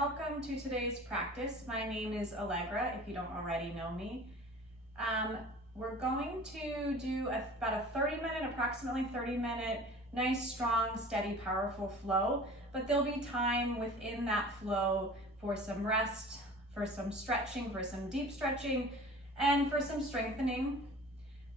welcome to today's practice. My name is Allegra, if you don't already know me. We're going to do about a approximately 30 minute, nice, strong, steady, powerful flow, but there'll be time within that flow for some rest, for some stretching, for some deep stretching, and for some strengthening.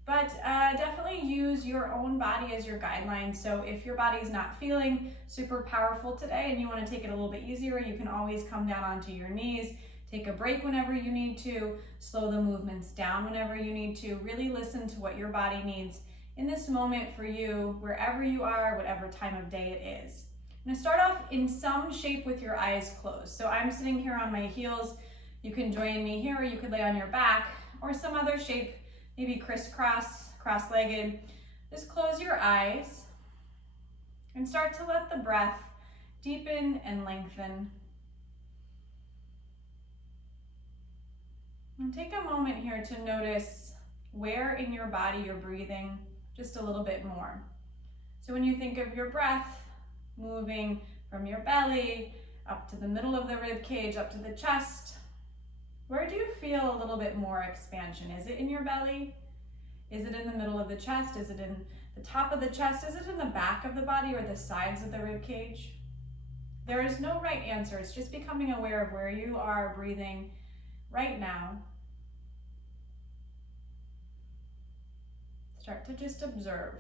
But definitely use your own body as your guideline. So if your body's not feeling super powerful today and you want to take it a little bit easier, you can always come down onto your knees, take a break whenever you need to, slow the movements down whenever you need to. Really listen to what your body needs in this moment for you, wherever you are, whatever time of day it is. I'm going to start off in some shape with your eyes closed. So I'm sitting here on my heels. You can join me here, or you could lay on your back, or some other shape. Maybe crisscross, cross-legged. Just close your eyes and start to let the breath deepen and lengthen. And take a moment here to notice where in your body you're breathing just a little bit more. So when you think of your breath moving from your belly up to the middle of the rib cage, up to the chest, where do you feel a little bit more expansion? Is it in your belly? Is it in the middle of the chest? Is it in the top of the chest? Is it in the back of the body or the sides of the rib cage? There is no right answer. It's just becoming aware of where you are breathing right now. Start to just observe.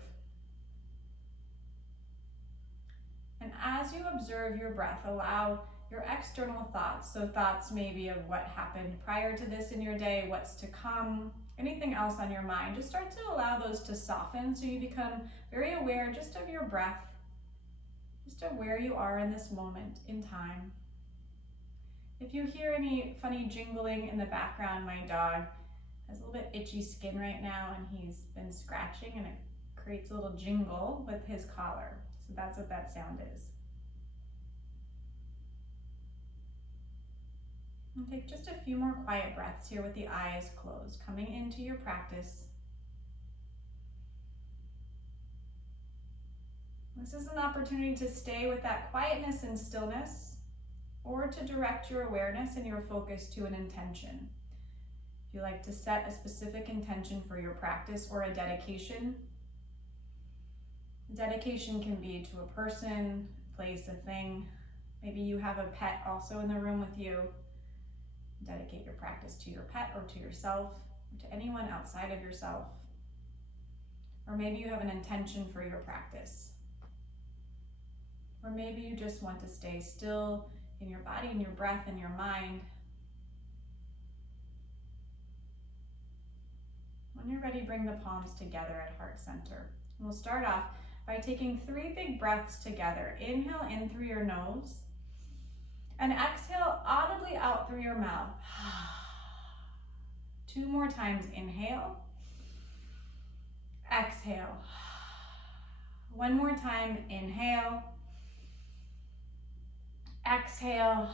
And as you observe your breath, allow your external thoughts, so thoughts maybe of what happened prior to this in your day, what's to come, anything else on your mind, just start to allow those to soften so you become very aware just of your breath, just of where you are in this moment in time. If you hear any funny jingling in the background, my dog has a little bit itchy skin right now and he's been scratching and it creates a little jingle with his collar. So that's what that sound is. And take just a few more quiet breaths here with the eyes closed, coming into your practice. This is an opportunity to stay with that quietness and stillness, or to direct your awareness and your focus to an intention. If you like to set a specific intention for your practice or a dedication, dedication can be to a person, place, a thing. Maybe you have a pet also in the room with you. Dedicate your practice to your pet or to yourself, or to anyone outside of yourself. Or maybe you have an intention for your practice. Or maybe you just want to stay still in your body, in your breath, in your mind. When you're ready, bring the palms together at heart center. And we'll start off by taking 3 big breaths together. Inhale in through your nose. And exhale audibly out through your mouth. 2 more times, inhale. Exhale. 1 more time, inhale. Exhale.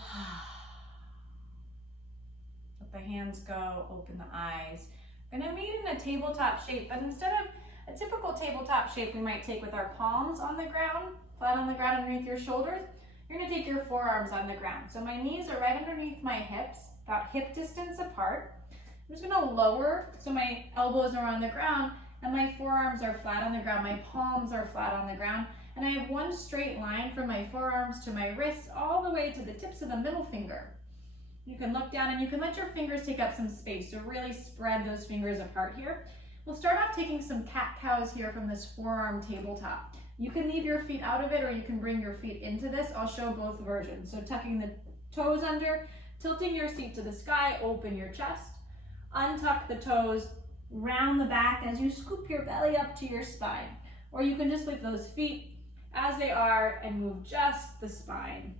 Let the hands go, open the eyes. We're gonna meet in a tabletop shape, but instead of a typical tabletop shape we might take with our palms on the ground, flat on the ground underneath your shoulders, you're gonna take your forearms on the ground. So my knees are right underneath my hips, about hip distance apart. I'm just gonna lower, so my elbows are on the ground and my forearms are flat on the ground, my palms are flat on the ground, and I have one straight line from my forearms to my wrists all the way to the tips of the middle finger. You can look down and you can let your fingers take up some space, so really spread those fingers apart here. We'll start off taking some cat-cows here from this forearm tabletop. You can leave your feet out of it or you can bring your feet into this. I'll show both versions. So tucking the toes under, tilting your seat to the sky, open your chest, untuck the toes, round the back as you scoop your belly up to your spine. Or you can just leave those feet as they are and move just the spine.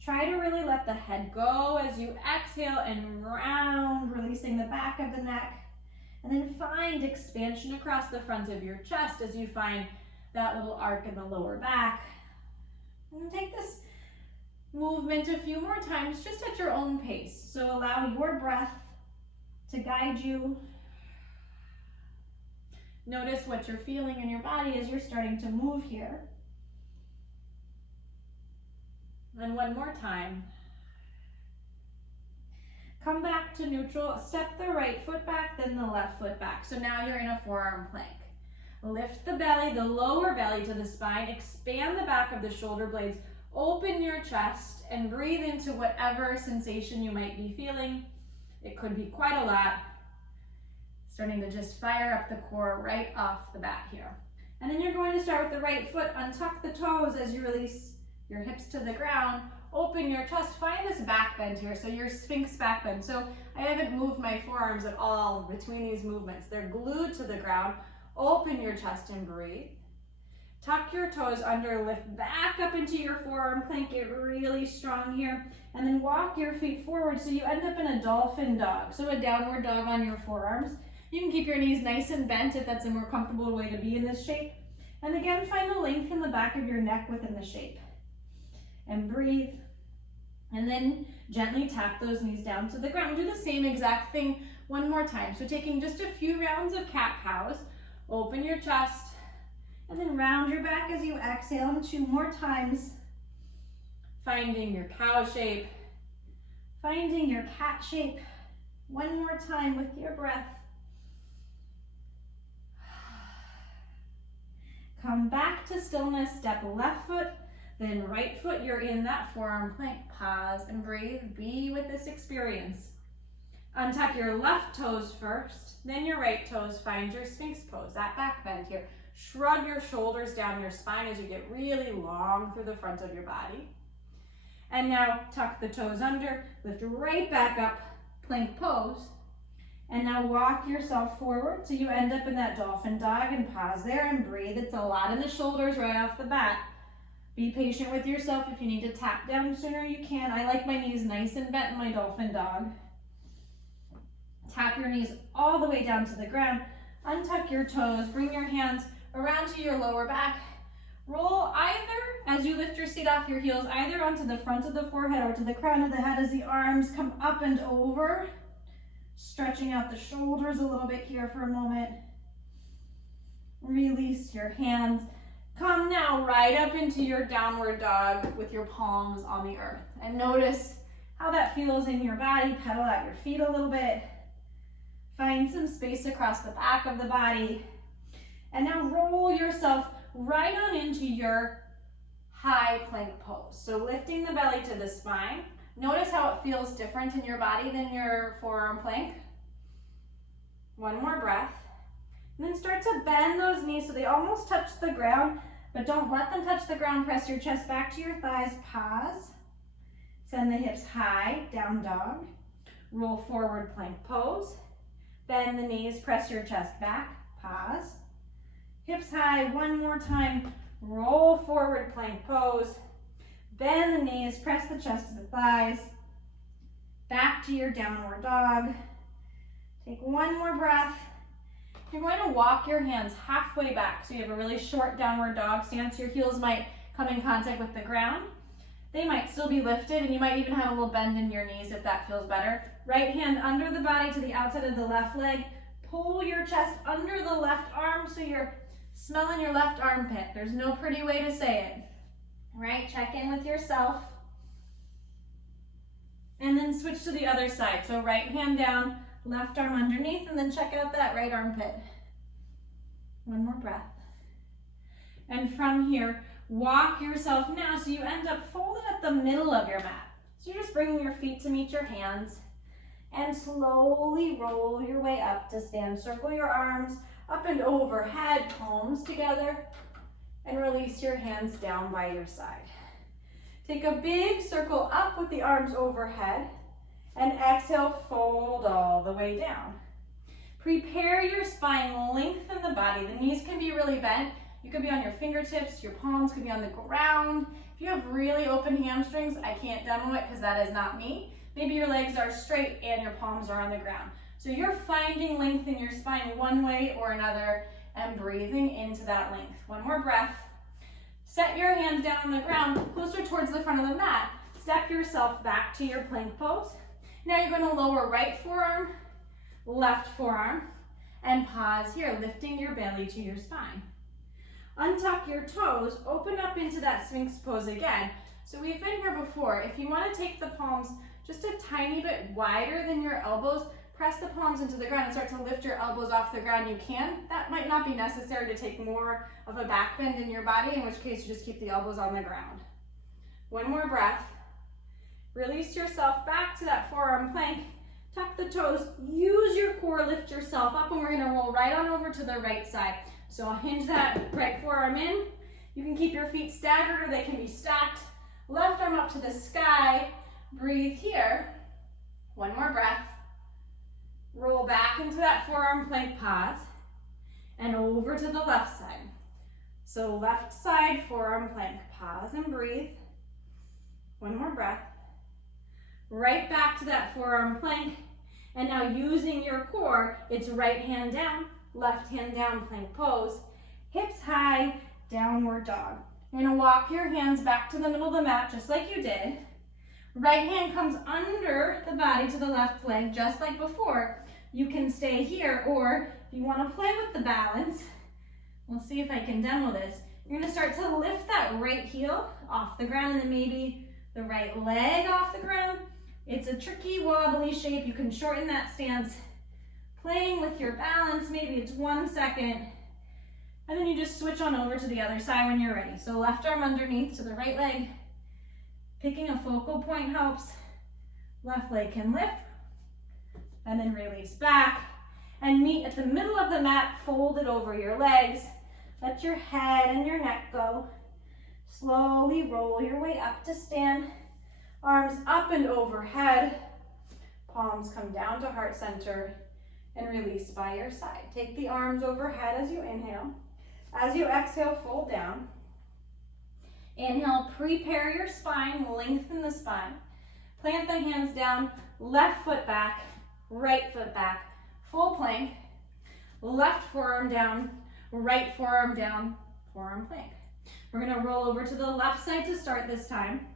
Try to really let the head go as you exhale and round, releasing the back of the neck. And then find expansion across the front of your chest as you find that little arc in the lower back. And take this movement a few more times just at your own pace. So allow your breath to guide you. Notice what you're feeling in your body as you're starting to move here. And one more time. Come back to neutral, step the right foot back, then the left foot back. So now you're in a forearm plank. Lift the belly, the lower belly to the spine, expand the back of the shoulder blades, open your chest, and breathe into whatever sensation you might be feeling. It could be quite a lot. Starting to just fire up the core right off the bat here. And then you're going to start with the right foot, untuck the toes as you release your hips to the ground, open your chest, find this back bend here, so your Sphinx back bend. So I haven't moved my forearms at all between these movements. They're glued to the ground. Open your chest and breathe. Tuck your toes under, lift back up into your forearm plank, get really strong here, and then walk your feet forward so you end up in a dolphin dog, so a downward dog on your forearms. You can keep your knees nice and bent if that's a more comfortable way to be in this shape. And again, find the length in the back of your neck within the shape. And breathe. And then gently tap those knees down to the ground. Do the same exact thing one more time. So taking just a few rounds of cat-cows, open your chest, and then round your back as you exhale, and 2 more times. Finding your cow shape, finding your cat shape. 1 more time with your breath. Come back to stillness, step left foot, then right foot, you're in that forearm plank. Pause and breathe, be with this experience. Untuck your left toes first, then your right toes, find your Sphinx pose, that back bend here. Shrug your shoulders down your spine as you get really long through the front of your body. And now tuck the toes under, lift right back up, plank pose. And now walk yourself forward so you end up in that dolphin dog, and pause there and breathe. It's a lot in the shoulders right off the bat. Be patient with yourself. If you need to tap down sooner, you can. I like my knees nice and bent in my dolphin dog. Tap your knees all the way down to the ground. Untuck your toes. Bring your hands around to your lower back. Roll either, as you lift your seat off your heels, either onto the front of the forehead or to the crown of the head as the arms come up and over. Stretching out the shoulders a little bit here for a moment. Release your hands. Come now right up into your downward dog with your palms on the earth. And notice how that feels in your body. Pedal out your feet a little bit. Find some space across the back of the body. And now roll yourself right on into your high plank pose. So lifting the belly to the spine. Notice how it feels different in your body than your forearm plank. 1 more breath. And then start to bend those knees so they almost touch the ground, but don't let them touch the ground. Press your chest back to your thighs. Pause. Send the hips high, down dog. Roll forward, plank pose. Bend the knees, press your chest back. Pause. Hips high, 1 more time. Roll forward, plank pose. Bend the knees, press the chest to the thighs. Back to your downward dog. Take 1 more breath. You're going to walk your hands halfway back. So you have a really short downward dog stance. Your heels might come in contact with the ground. They might still be lifted, and you might even have a little bend in your knees if that feels better. Right hand under the body to the outside of the left leg. Pull your chest under the left arm so you're smelling your left armpit. There's no pretty way to say it. Right? Check in with yourself. And then switch to the other side. So right hand down, left arm underneath, and then check out that right armpit. 1 more breath. And from here, walk yourself now so you end up folded at the middle of your mat. So you're just bringing your feet to meet your hands and slowly roll your way up to stand. Circle your arms up and overhead, palms together, and release your hands down by your side. Take a big circle up with the arms overhead, and exhale, fold all the way down. Prepare your spine, lengthen the body. The knees can be really bent. You could be on your fingertips, your palms could be on the ground. If you have really open hamstrings, I can't demo it because that is not me. Maybe your legs are straight and your palms are on the ground. So you're finding length in your spine one way or another and breathing into that length. 1 more breath. Set your hands down on the ground, closer towards the front of the mat. Step yourself back to your plank pose. Now you're going to lower right forearm, left forearm, and pause here, lifting your belly to your spine. Untuck your toes, open up into that Sphinx pose again. So we've been here before. If you want to take the palms just a tiny bit wider than your elbows, press the palms into the ground and start to lift your elbows off the ground. You can. That might not be necessary to take more of a back bend in your body, in which case you just keep the elbows on the ground. One more breath. Release yourself back to that forearm plank. Tuck the toes. Use your core, lift yourself up, and we're going to roll right on over to the right side. So I'll hinge that right forearm in. You can keep your feet staggered or they can be stacked. Left arm up to the sky. Breathe here. One more breath. Roll back into that forearm plank, pause, and over to the left side. So left side, forearm plank, pause and breathe. One more breath. Right back to that forearm plank. And now using your core, it's right hand down, left hand down, plank pose. Hips high, downward dog. You're gonna walk your hands back to the middle of the mat, just like you did. Right hand comes under the body to the left leg, just like before. You can stay here, or if you want to play with the balance, we'll see if I can demo this. You're going to start to lift that right heel off the ground and then maybe the right leg off the ground. It's a tricky, wobbly shape. You can shorten that stance. Playing with your balance, maybe it's 1 second, and then you just switch on over to the other side when you're ready. So left arm underneath to the right leg. Picking a focal point helps. Left leg can lift. And then release back and meet at the middle of the mat, folded over your legs. Let your head and your neck go. Slowly roll your way up to stand. Arms up and overhead. Palms come down to heart center and release by your side. Take the arms overhead as you inhale. As you exhale, fold down. Inhale, prepare your spine, lengthen the spine. Plant the hands down, left foot back. Right foot back, full plank, left forearm down, right forearm down, forearm plank. We're gonna roll over to the left side to start this time.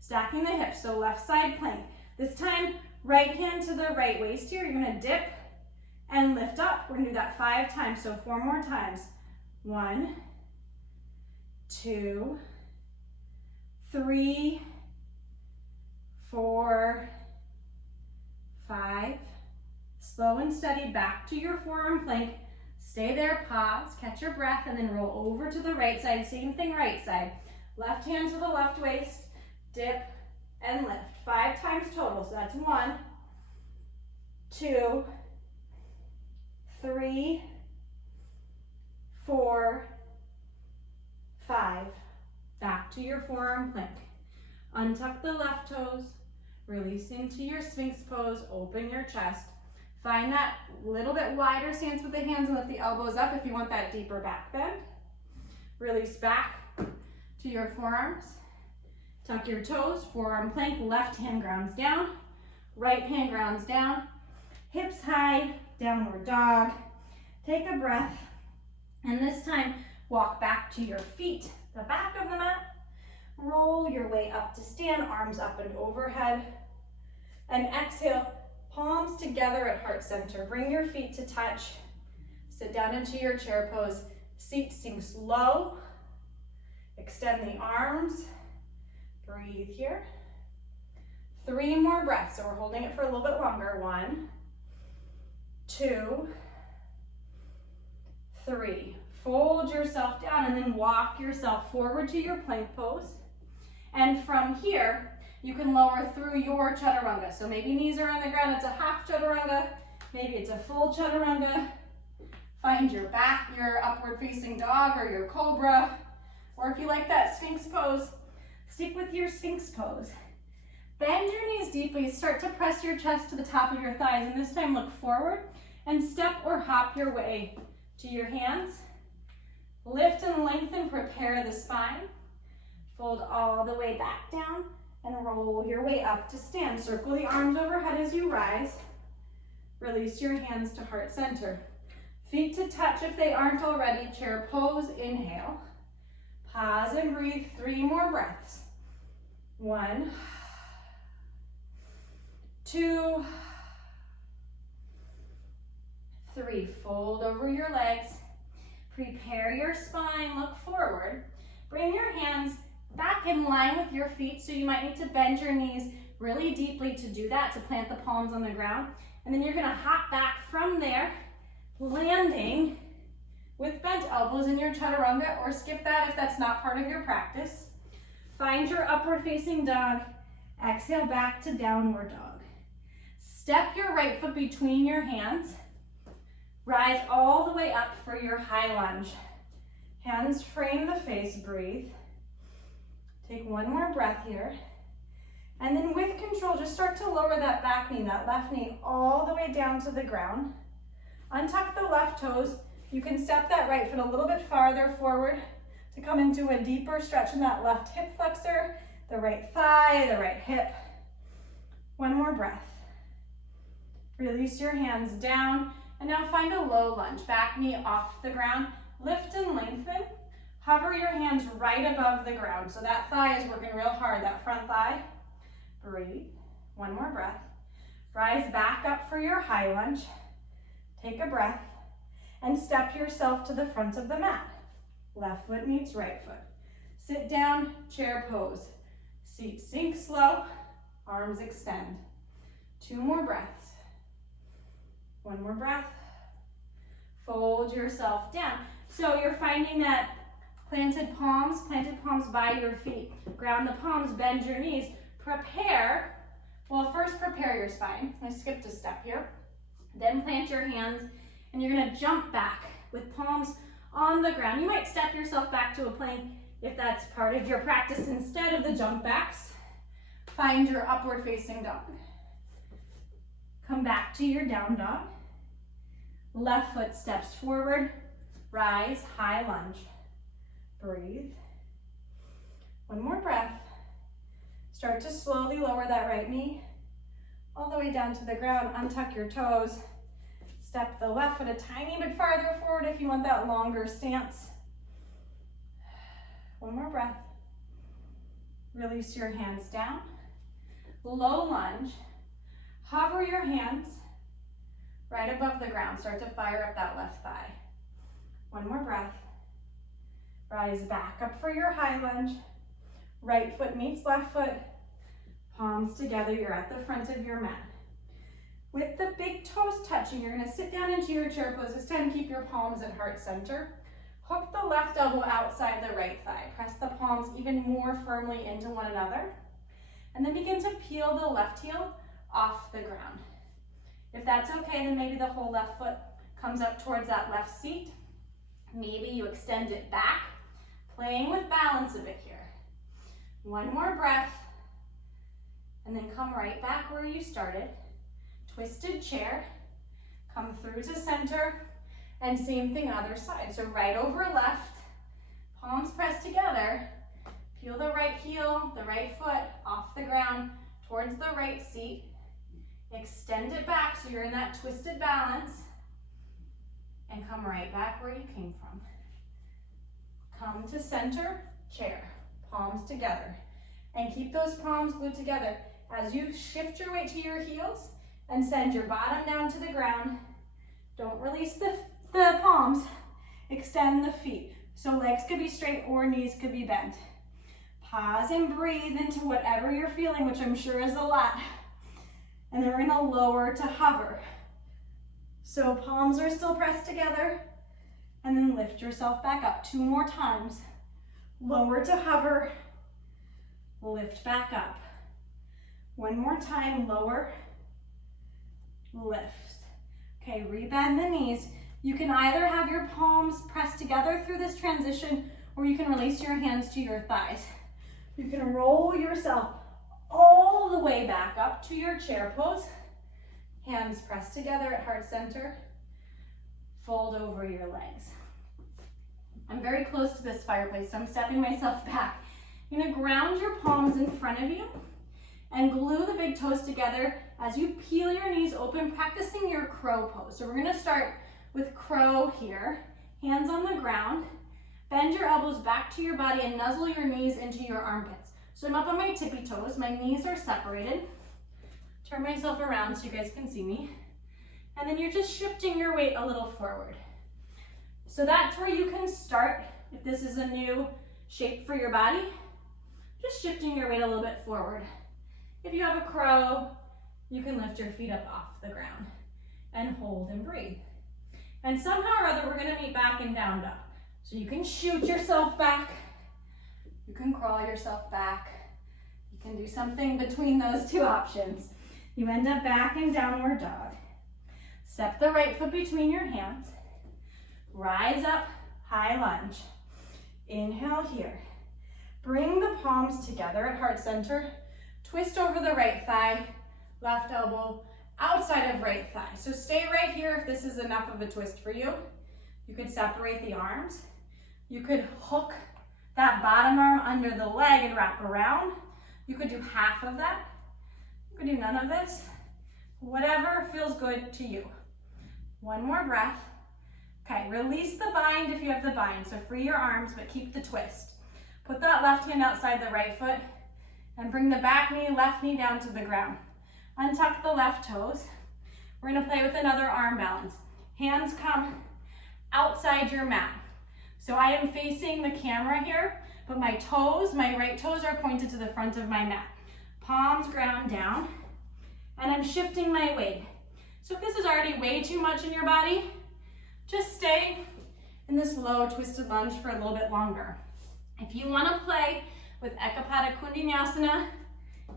Stacking the hips, so left side plank. This time, right hand to the right waist here. You're gonna dip and lift up. We're gonna do that 5 times, so 4 more times. 1, 2, 3, 4, 5, slow and steady, back to your forearm plank. Stay there, pause, catch your breath, and then roll over to the right side. Same thing, right side. Left hand to the left waist, dip and lift. 5 times total, so that's 1, 2, 3, 4, 5. Back to your forearm plank. Untuck the left toes. Release into your Sphinx pose, open your chest. Find that little bit wider stance with the hands and lift the elbows up if you want that deeper back bend. Release back to your forearms. Tuck your toes, forearm plank, left hand grounds down, right hand grounds down. Hips high, downward dog. Take a breath, and this time walk back to your feet, the back of the mat. Roll your way up to stand, arms up and overhead. And exhale, palms together at heart center. Bring your feet to touch. Sit down into your chair pose. Seat sinks low. Extend the arms. Breathe here. 3 more breaths, so we're holding it for a little bit longer. 1, 2, 3. Fold yourself down and then walk yourself forward to your plank pose. And from here, you can lower through your chaturanga. So maybe knees are on the ground, it's a half chaturanga. Maybe it's a full chaturanga. Find your back, your upward facing dog or your cobra. Or if you like that Sphinx pose, stick with your Sphinx pose. Bend your knees deeply, start to press your chest to the top of your thighs, and this time look forward and step or hop your way to your hands. Lift and lengthen, prepare the spine. Fold all the way back down and roll your way up to stand. Circle the arms overhead as you rise. Release your hands to heart center. Feet to touch if they aren't already. Chair pose, inhale. Pause and breathe. 3 more breaths. 1, 2, 3. Fold over your legs. Prepare your spine, look forward. Bring your hands back in line with your feet. So you might need to bend your knees really deeply to do that, to plant the palms on the ground. And then you're gonna hop back from there, landing with bent elbows in your chaturanga, or skip that if that's not part of your practice. Find your upward facing dog. Exhale back to downward dog. Step your right foot between your hands. Rise all the way up for your high lunge. Hands frame the face, breathe. Take one more breath here. And then with control, just start to lower that back knee, that left knee, all the way down to the ground. Untuck the left toes. You can step that right foot a little bit farther forward to come into a deeper stretch in that left hip flexor, the right thigh, the right hip. One more breath. Release your hands down, and now find a low lunge. Back knee off the ground. Lift and lengthen. Hover your hands right above the ground. So that thigh is working real hard, that front thigh. Breathe. One more breath. Rise back up for your high lunge. Take a breath and step yourself to the front of the mat. Left foot meets right foot. Sit down, chair pose. Seat sinks slow, arms extend. Two more breaths. One more breath. Fold yourself down. So you're finding that planted palms by your feet. Ground the palms, bend your knees. Prepare, well, first prepare your spine. I skipped a step here. Then plant your hands, and you're gonna jump back with palms on the ground. You might step yourself back to a plank if that's part of your practice instead of the jump backs. Find your upward facing dog. Come back to your down dog. Left foot steps forward. Rise, high lunge. Breathe. One more breath. Start to slowly lower that right knee all the way down to the ground. Untuck your toes. Step the left foot a tiny bit farther forward if you want that longer stance. One more breath. Release your hands down. Low lunge. Hover your hands right above the ground. Start to fire up that left thigh. One more breath. Rise back up for your high lunge. Right foot meets left foot. Palms together, you're at the front of your mat. With the big toes touching, you're gonna sit down into your chair pose. This time keep your palms at heart center. Hook the left elbow outside the right thigh. Press the palms even more firmly into one another. And then begin to peel the left heel off the ground. If that's okay, then maybe the whole left foot comes up towards that left seat. Maybe you extend it back, playing with balance a bit here. One more breath, and then come right back where you started. Twisted chair, come through to center, and same thing other side. So right over left, palms pressed together, peel the right heel, the right foot off the ground towards the right seat. Extend it back so you're in that twisted balance, and come right back where you came from. Come to center, chair, palms together, and keep those palms glued together as you shift your weight to your heels and send your bottom down to the ground. Don't release the palms, extend the feet. So legs could be straight or knees could be bent. Pause and breathe into whatever you're feeling, which I'm sure is a lot. And then we're gonna lower to hover. So palms are still pressed together, and then lift yourself back up 2 more times. Lower to hover, lift back up. 1 more time, lower, lift. Okay, rebend the knees. You can either have your palms pressed together through this transition, or you can release your hands to your thighs. You can roll yourself all the way back up to your chair pose. Hands pressed together at heart center. Fold over your legs. I'm very close to this fireplace, so I'm stepping myself back. You're gonna ground your palms in front of you and glue the big toes together as you peel your knees open, practicing your crow pose. So we're gonna start with crow here, hands on the ground. Bend your elbows back to your body and nuzzle your knees into your armpits. So I'm up on my tippy toes, my knees are separated. Turn myself around so you guys can see me. And then you're just shifting your weight a little forward. So that's where you can start if this is a new shape for your body. just shifting your weight a little bit forward. If you have a crow, you can lift your feet up off the ground and hold and breathe. And somehow or other, we're gonna meet back in down dog. So you can shoot yourself back, you can crawl yourself back, you can do something between those two options. You end up back in downward dog. Step the right foot between your hands, rise up, high lunge. Inhale here. Bring the palms together at heart center, twist over the right thigh, left elbow outside of right thigh. So stay right here if this is enough of a twist for you. You could separate the arms. You could hook that bottom arm under the leg and wrap around. You could do half of that. You could do none of this. Whatever feels good to you. One more breath. Okay, release the bind if you have the bind. So free your arms, but keep the twist. Put that left hand outside the right foot and bring the back knee, left knee down to the ground. Untuck the left toes. We're gonna play with another arm balance. Hands come outside your mat. So I am facing the camera here, but my toes, my right toes are pointed to the front of my mat. Palms ground down, and I'm shifting my weight. So if this is already way too much in your body, just stay in this low twisted lunge for a little bit longer. If you wanna play with Ekapada Kundinasana,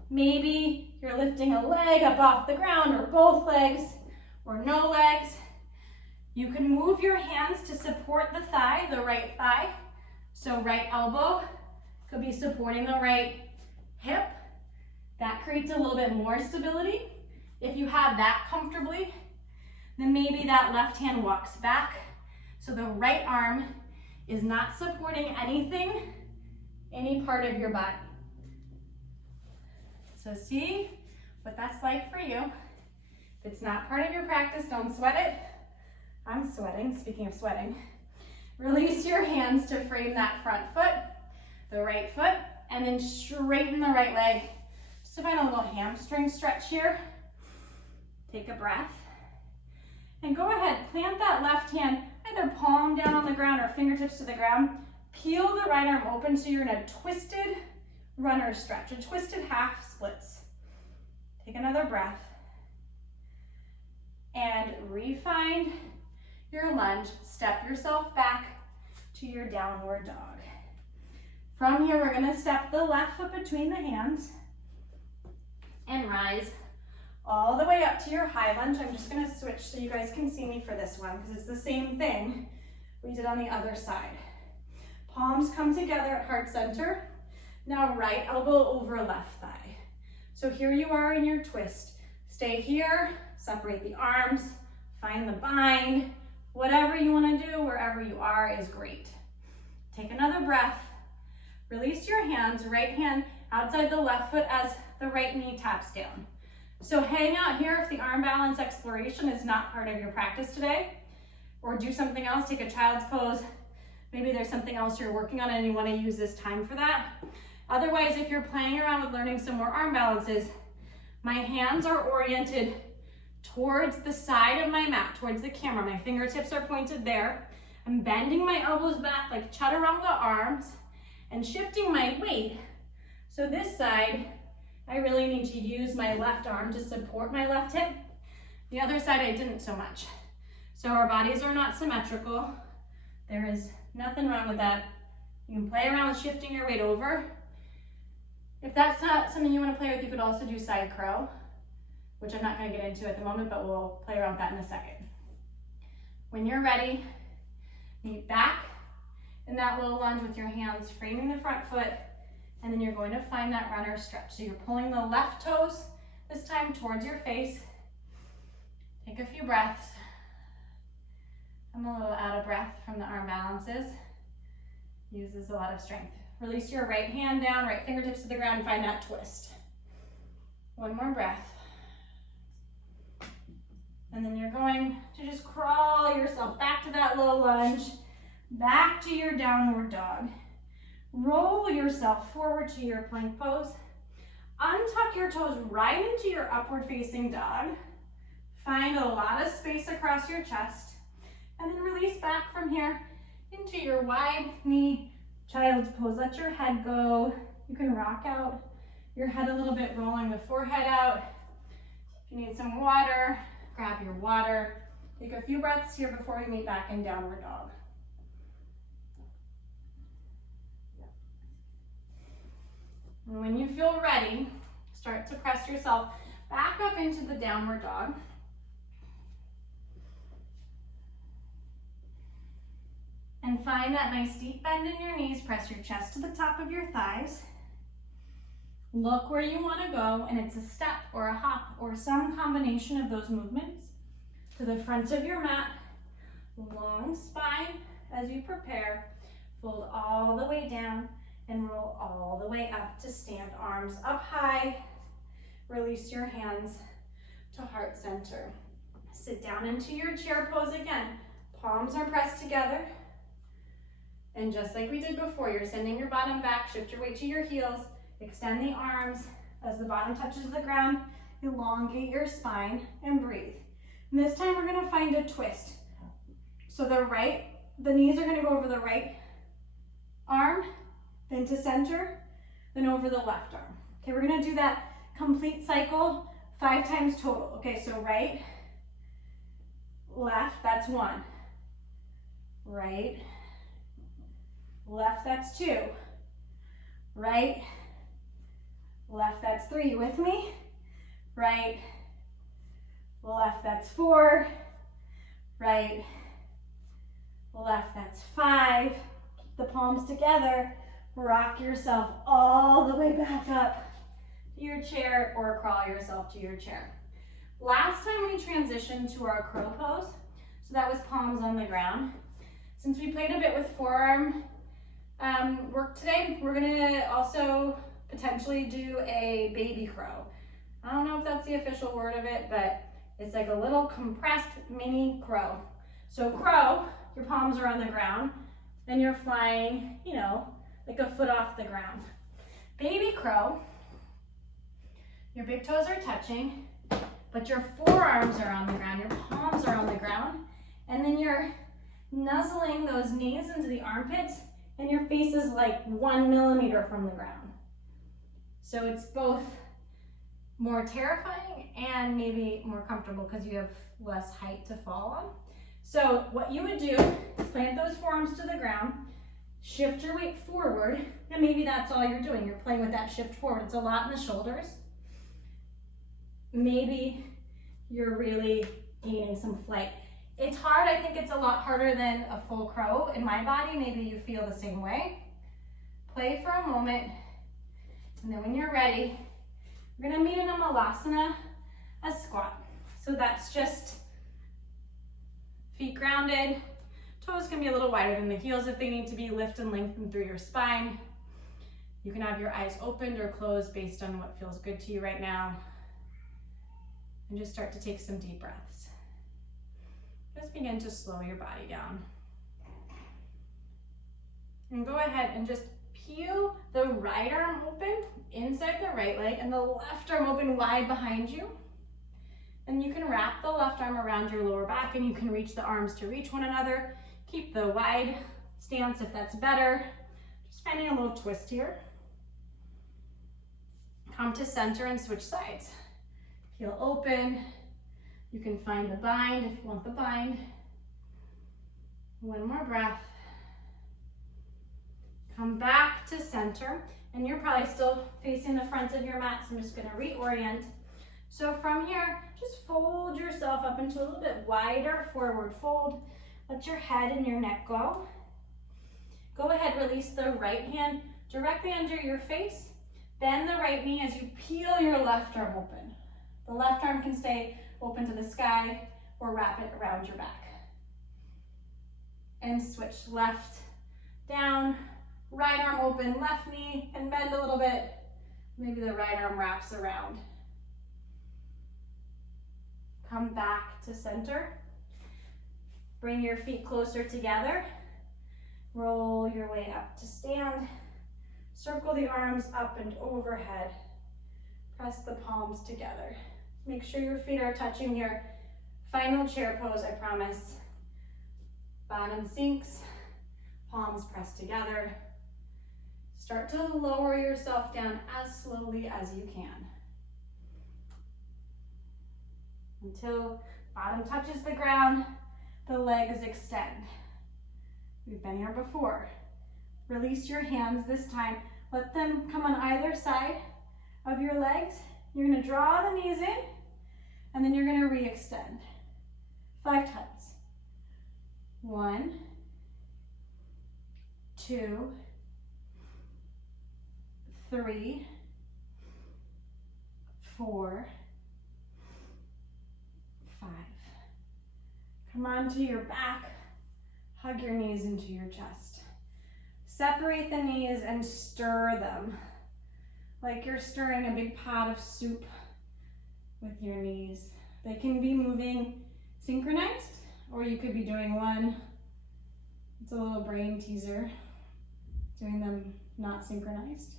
maybe you're lifting a leg up off the ground or both legs or no legs. You can move your hands to support the thigh, the right thigh. So right elbow could be supporting the right hip. That creates a little bit more stability. If you have that comfortably, then maybe that left hand walks back. So the right arm is not supporting anything, any part of your body. So see what that's like for you. If it's not part of your practice, don't sweat it. I'm sweating, speaking of sweating. Release your hands to frame that front foot, the right foot, and then straighten the right leg. Just to find a little hamstring stretch here. Take a breath. And go ahead, plant that left hand, either palm down on the ground or fingertips to the ground. Peel the right arm open so you're in a twisted runner stretch, a twisted half splits. Take another breath. And refine your lunge. Step yourself back to your downward dog. From here, we're gonna step the left foot between the hands and rise all the way up to your high lunge. I'm just gonna switch so you guys can see me for this one because it's the same thing we did on the other side. Palms come together at heart center. Now right elbow over left thigh. So here you are in your twist. Stay here, separate the arms, find the bind. Whatever you wanna do, wherever you are is great. Take another breath. Release your hands, right hand outside the left foot as the right knee taps down. So hang out here if the arm balance exploration is not part of your practice today, or do something else, take a child's pose. Maybe there's something else you're working on and you wanna use this time for that. Otherwise, if you're playing around with learning some more arm balances, my hands are oriented towards the side of my mat, towards the camera. My fingertips are pointed there. I'm bending my elbows back like chaturanga arms and shifting my weight. So this side, I really need to use my left arm to support my left hip. The other side, I didn't so much. So our bodies are not symmetrical. There is nothing wrong with that. You can play around with shifting your weight over. If that's not something you want to play with, you could also do side crow, which I'm not going to get into at the moment, but we'll play around with that in a second. When you're ready, meet back in that low lunge with your hands framing the front foot, and then you're going to find that runner stretch. So you're pulling the left toes, this time towards your face. Take a few breaths. I'm a little out of breath from the arm balances. Uses a lot of strength. Release your right hand down, right fingertips to the ground, and find that twist. One more breath. And then you're going to just crawl yourself back to that low lunge, back to your downward dog. Roll yourself forward to your plank pose. Untuck your toes right into your upward facing dog. Find a lot of space across your chest. And then release back from here into your wide knee child's pose. Let your head go. You can rock out your head a little bit, rolling the forehead out. If you need some water, grab your water. Take a few breaths here before we meet back in downward dog. And when you feel ready, start to press yourself back up into the downward dog. And find that nice deep bend in your knees. Press your chest to the top of your thighs. Look where you want to go, and it's a step or a hop or some combination of those movements. To the front of your mat, long spine as you prepare. Fold all the way down and roll all the way up to stand. Arms up high. Release your hands to heart center. Sit down into your chair pose again. Palms are pressed together. And just like we did before, you're sending your bottom back, shift your weight to your heels, extend the arms as the bottom touches the ground, elongate your spine, and breathe. And this time we're gonna find a twist. So the knees are gonna go over the right arm, then to center, then over the left arm. Okay, we're gonna do that complete cycle 5 times total. Okay, so right, left, that's 1. Right, left, that's 2. Right, left, that's 3. You with me? Right, left, that's 4. Right, left, that's 5. Keep the palms together. Rock yourself all the way back up to your chair or crawl yourself to your chair. Last time we transitioned to our crow pose, so that was palms on the ground. Since we played a bit with forearm work today, we're gonna also potentially do a baby crow. I don't know if that's the official word of it, but it's like a little compressed mini crow. So crow, your palms are on the ground, and you're flying, you know, like a foot off the ground. Baby crow, your big toes are touching, but your forearms are on the ground, your palms are on the ground, and then you're nuzzling those knees into the armpits, and your face is like 1 millimeter from the ground. So it's both more terrifying and maybe more comfortable because you have less height to fall on. So what you would do is plant those forearms to the ground, shift your weight forward, and maybe that's all you're doing. You're playing with that shift forward. It's a lot in the shoulders. Maybe you're really gaining some flight. It's hard. I think it's a lot harder than a full crow in my body. Maybe you feel the same way. Play for a moment, and then when you're ready, we're gonna meet in a malasana, a squat. So that's just feet grounded. Toes can be a little wider than the heels if they need to be. Lift and lengthen through your spine. You can have your eyes opened or closed based on what feels good to you right now. And just start to take some deep breaths. Just begin to slow your body down. And go ahead and just peel the right arm open inside the right leg and the left arm open wide behind you. And you can wrap the left arm around your lower back and you can reach the arms to reach one another. Keep the wide stance if that's better. Just finding a little twist here. Come to center and switch sides. Heel open. You can find the bind if you want the bind. One more breath. Come back to center, and you're probably still facing the front of your mat, so I'm just gonna reorient. So from here, just fold yourself up into a little bit wider forward fold. Let your head and your neck go. Go ahead, release the right hand directly under your face. Bend the right knee as you peel your left arm open. The left arm can stay open to the sky or wrap it around your back. And switch left down, right arm open, left knee, and bend a little bit. Maybe the right arm wraps around. Come back to center. Bring your feet closer together. Roll your way up to stand. Circle the arms up and overhead. Press the palms together. Make sure your feet are touching your final chair pose, I promise. Bottom sinks, palms pressed together. Start to lower yourself down as slowly as you can. Until bottom touches the ground, the legs extend. We've been here before. Release your hands this time. Let them come on either side of your legs. You're gonna draw the knees in, and then you're gonna re-extend. 5 times. 1, 2, 3, 4, 5. Come onto your back. Hug your knees into your chest. Separate the knees and stir them like you're stirring a big pot of soup with your knees. They can be moving synchronized, or you could be doing one. It's a little brain teaser, doing them not synchronized.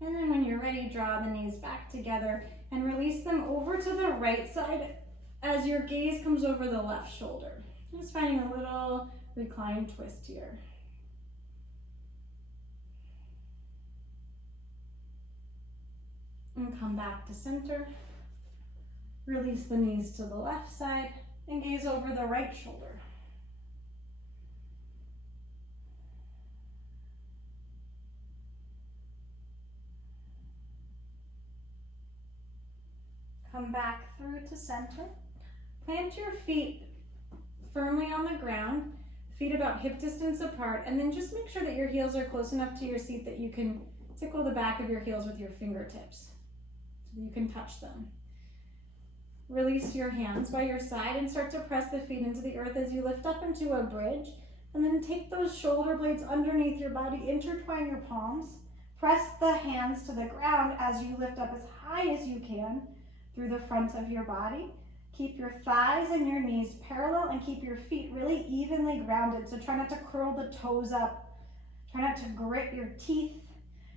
And then when you're ready, draw the knees back together and release them over to the right side as your gaze comes over the left shoulder. Just finding a little reclined twist here. And come back to center. Release the knees to the left side and gaze over the right shoulder. Come back through to center. Plant your feet firmly on the ground, feet about hip distance apart, and then just make sure that your heels are close enough to your seat that you can tickle the back of your heels with your fingertips so that you can touch them. Release your hands by your side and start to press the feet into the earth as you lift up into a bridge, and then take those shoulder blades underneath your body, intertwine your palms, press the hands to the ground as you lift up as high as you can through the front of your body. Keep your thighs and your knees parallel and keep your feet really evenly grounded. So try not to curl the toes up. Try not to grit your teeth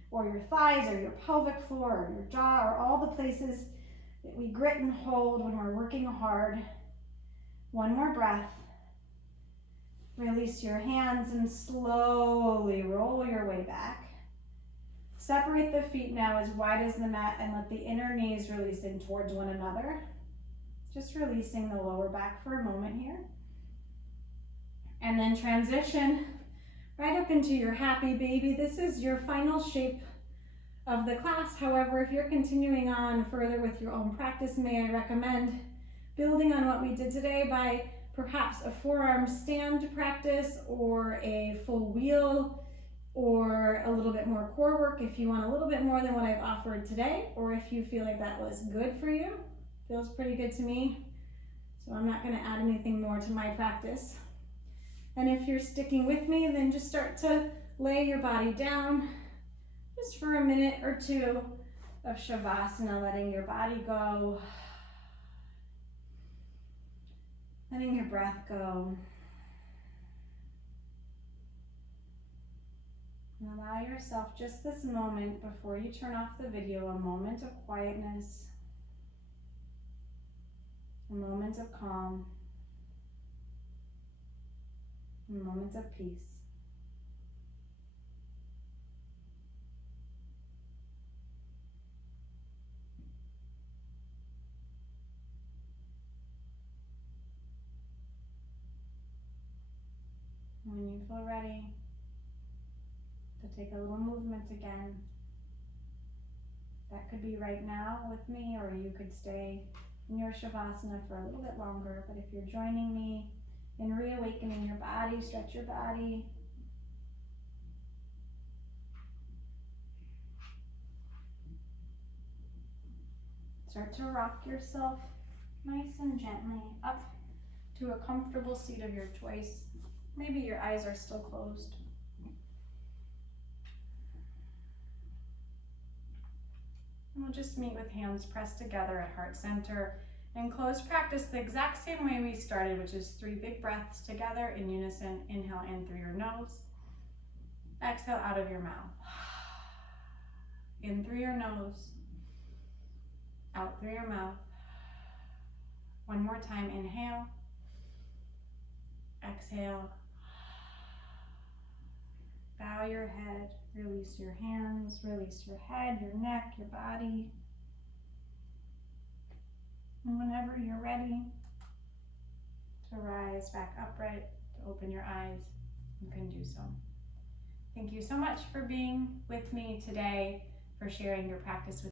or your thighs or your pelvic floor or your jaw or all the places that we grit and hold when we're working hard. One more breath. Release your hands and slowly roll your way back. Separate the feet now as wide as the mat and let the inner knees release in towards one another. Just releasing the lower back for a moment here. And then transition right up into your happy baby. This is your final shape of the class. However, if you're continuing on further with your own practice, may I recommend building on what we did today by perhaps a forearm stand practice or a full wheel, or a little bit more core work if you want a little bit more than what I've offered today, or if you feel like that was good for you. Feels pretty good to me, so I'm not going to add anything more to my practice. And if you're sticking with me, then just start to lay your body down just for a minute or two of Shavasana, letting your body go, letting your breath go. And allow yourself just this moment before you turn off the video, a moment of quietness, a moment of calm, a moment of peace. When you feel ready to take a little movement again, that could be right now with me, or you could stay in your Shavasana for a little bit longer. But if you're joining me in reawakening your body, stretch your body. Start to rock yourself nice and gently up to a comfortable seat of your choice. Maybe your eyes are still closed. And we'll just meet with hands pressed together at heart center and close practice the exact same way we started, which is 3 big breaths together in unison. Inhale in through your nose. Exhale out of your mouth. In through your nose. Out through your mouth. One more time, inhale. Exhale. Bow your head, release your hands, release your head, your neck, your body. And whenever you're ready to rise back upright, to open your eyes, you can do so. Thank you so much for being with me today, for sharing your practice with